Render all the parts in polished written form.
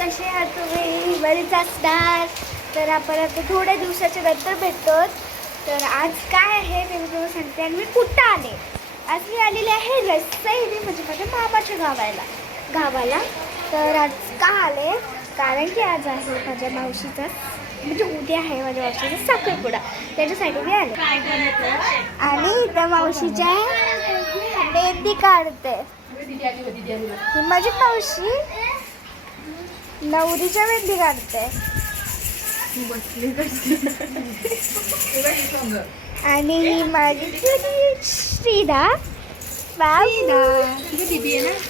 कसे आहात तुम्ही? बरेच असणार. तर आपण आता थोड्या दिवसाच्या नंतर भेटतो. तर आज काय आहे ते मी तुम्हाला सांगते. आणि मी कुठं आले? आज मी आलेले आहे रस्त्याने, म्हणजे माझ्या मामाच्या गावाला. तर आज का आले? कारण की आज आहे माझ्या मावशीचा, म्हणजे उद्या आहे माझ्या मावशीचा साखरपुडा. त्याच्यासाठी मी आले. आणि त्या मावशीच्या मेहंदी काढते. माझी मावशी नवरीच्या मेहंदी काढते. आणि माझी श्रीदा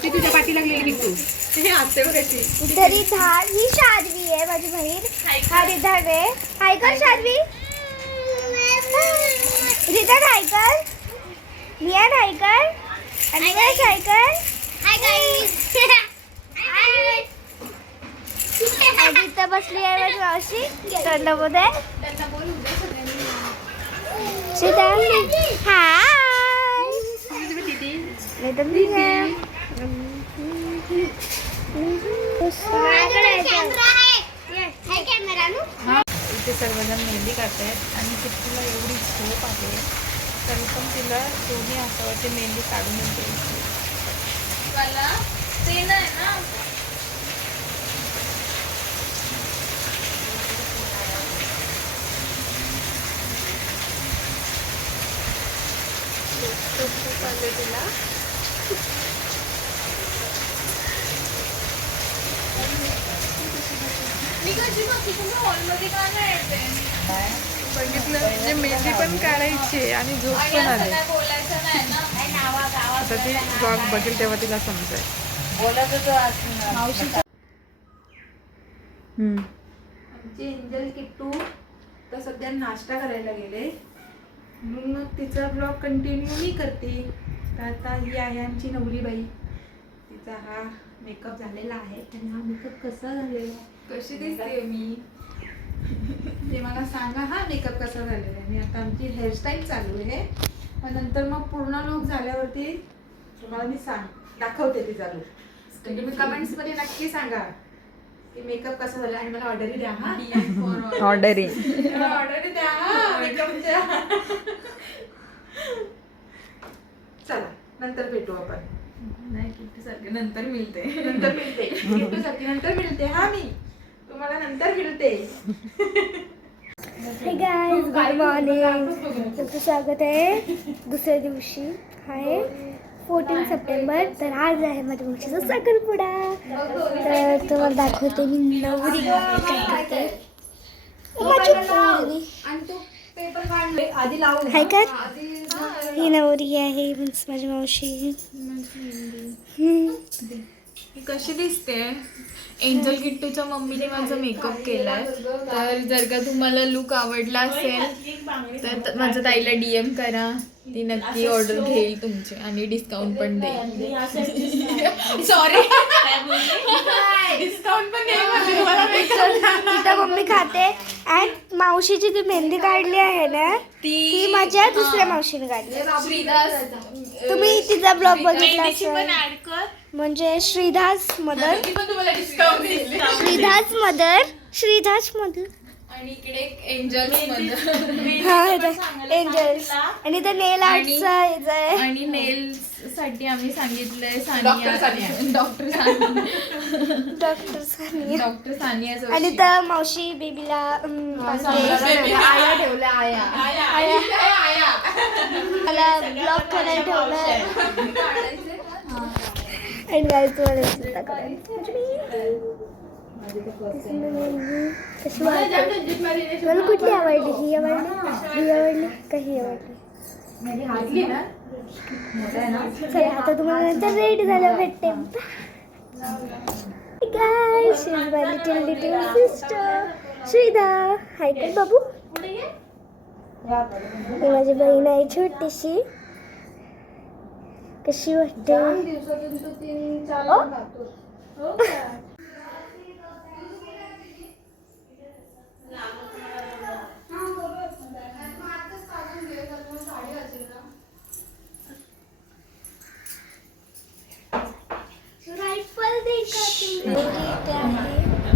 तुझ्या पाठी लागलेली तू तरी ही शादवी आहे माझी बहीण. हा रिधान आहे. हाय कर शादवी. रिधान हाय कर. मियान हाय कर. आणि हाय कर. Hi guys. आणि इथं बसली आहे माझी मावशी. तोंडामध्ये श्रीदा हाय. इथे सर्वजण मेहंदी काढतायत आणि तिला एवढी झोप आहे तरी पण तिला दोन्ही हातावरती मेहंदी काढून येते. तिला बघितलं म्हणजे मेहंदी पण काढायची आणि झोप पण आली. आता ती ब्लॉग बघेल तेव्हा तिला समजेल. आमचे एंजल किट्टू तर सध्या नाश्ता करायला गेले म्हणून मग तिचा ब्लॉग कंटिन्यू मी करते. तर आता ही आहे आमची नवरीबाई. तिचा हा मेकअप झालेला आहे. आणि हा मेकअप कसा झालेला, कशी दिसते मी ते मला सांगा. हा मेकअप कसा झालेला आहे. आणि आता आमची हेअरस्टाईल चालू आहे. मग नंतर मग पूर्ण लुक झाल्यावरती तुम्हाला मी दाखवते तिचा लुक. म्हणजे मी कमेंट्समध्ये नक्की सांगा की मेकअप कसा झाला. आणि मला ऑर्डरही द्या. हा ऑर्डरही द्या मेकअपच्या. चला नंतर भेटू आपण. नाही किट्टू सारखे नंतर मिळते. किट्टू सारखी नंतर मिळते. हा मी तुम्हाला नंतर मिळते. हे गाईज गुड मॉर्निंग. तुमचं स्वागत आहे दुसऱ्या दिवशी. आहे 14 सप्टेंबर. तर आज आहे माझ्या मावशीचा साखरपुडा. तर तुम्हाला दाखवते मी नवरी काय करते. माझी पोरगी हाय कर. ही नवरी आहे माझी मावशी. कशी दिसते. एंजल किट्टूच्या मम्मीने माझा मेकअप केलाय. तर जर का तुम्हाला लुक आवडला असेल तर माझ्या ताईला DM करा. ती नक्की ऑर्डर घेईल तुमची आणि डिस्काउंट पण देईल. सॉरी डिस्काउंट पण तिथं मम्मी खाते. आणि मावशीची ती मेहंदी काढली आहे ना ती माझ्या दुसऱ्या मावशीने काढली. तुम्ही तिचा ब्लॉग बघितला असेल. म्हणजे श्रीदास मदर. श्रीदास मदर आणि इकडे एंजल्स एंजल्स. आणि ते नेल आर्टचं आहे. आणि नेल्स साठी आम्ही सांगितलंय डॉक्टर सानिया. आणि तर मावशी बेबीला आया ठेवल्या. आया मला ब्लॉग करायला ठेवलं. आणि गाईज तुम्हाला चिंता करायची मला कुठली आवडली. ही आवडली का ही आवडली. चला आता तुम्हाला नंतर रेडी झालं भेटते. Guys she is my little sister Shrida. Hi कर बाबू. ही माझी बहीण आहे छोटीशी. कशी वाटते. रायफल देखा आहे.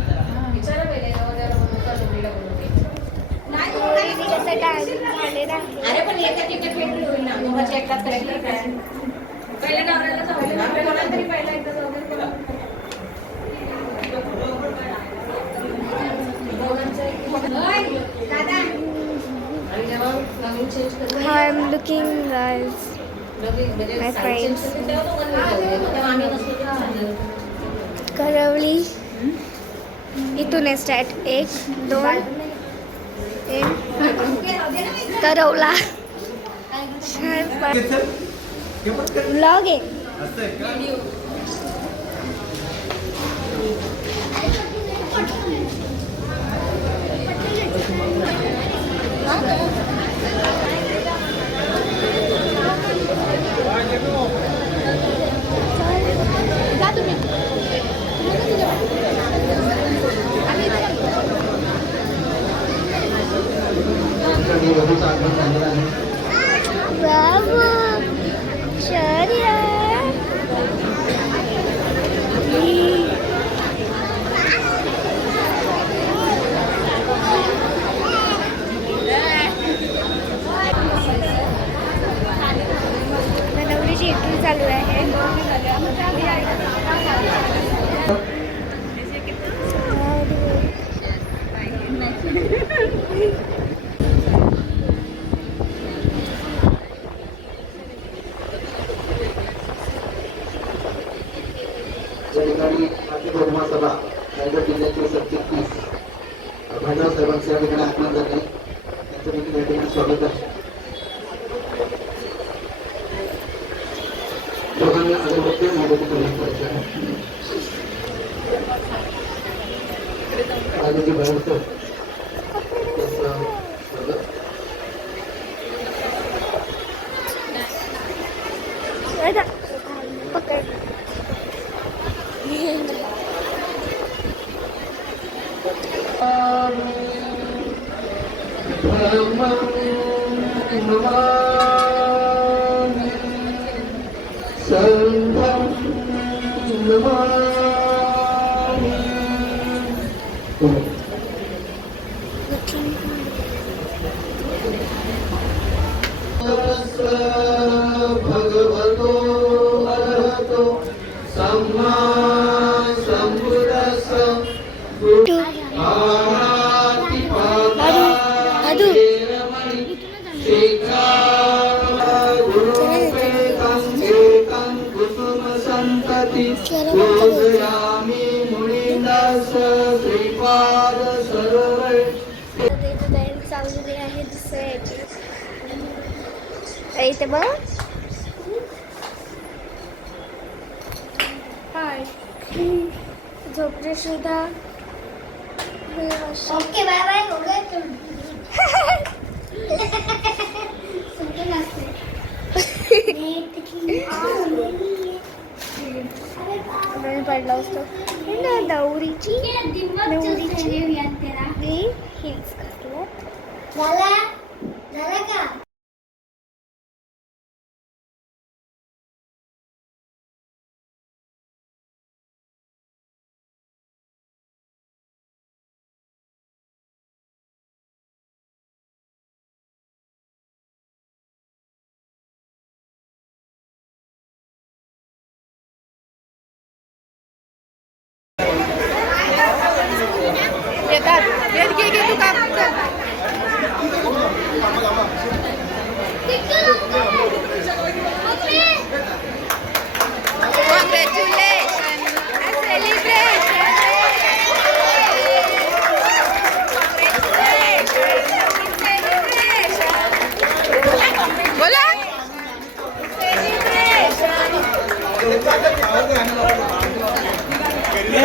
अरे पण एका तिकीट भेटली होईल ना दोघांची एकदा पहिल्या नवऱ्याला जाऊ कोणाला तरी पहिला एकदा जाऊ How I'm looking, guys. My friends. करवली इथून स्टार्ट 1 2 3 करवला व्लॉग आहे. Bravo! Sharia! नवरीची एंट्री चालू आहे. या ठिकाणी प्रतिभा सभा रायगड जिल्ह्याचे सरचिटणीस भाईराव साहेबांचे या ठिकाणी आगमन झाले. त्यांचं देखील या ठिकाणी स्वागत आहे. दोघांना अगरबत्ती मोदती करून करायचे आहे. बाहेरचं त्यांचं स्वागत. पकड. भगवतो अरहतो सम्मा सम्बुद्धस्स आराति अदू एकं कुसुम संतति पूजयामि मुनिदास श्रीपाद सरोवर. चाललेली आहे दुसऱ्याची इथे बघ. हाय झोपले सुद्धा. ओके बाय बाय हो गए तुम. पडला असतो दौरीची हिल्स घातल्यात. झाला का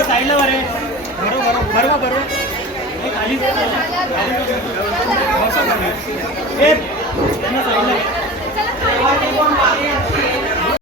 साईडला बरे बरोबर बरोबर खाली साईडला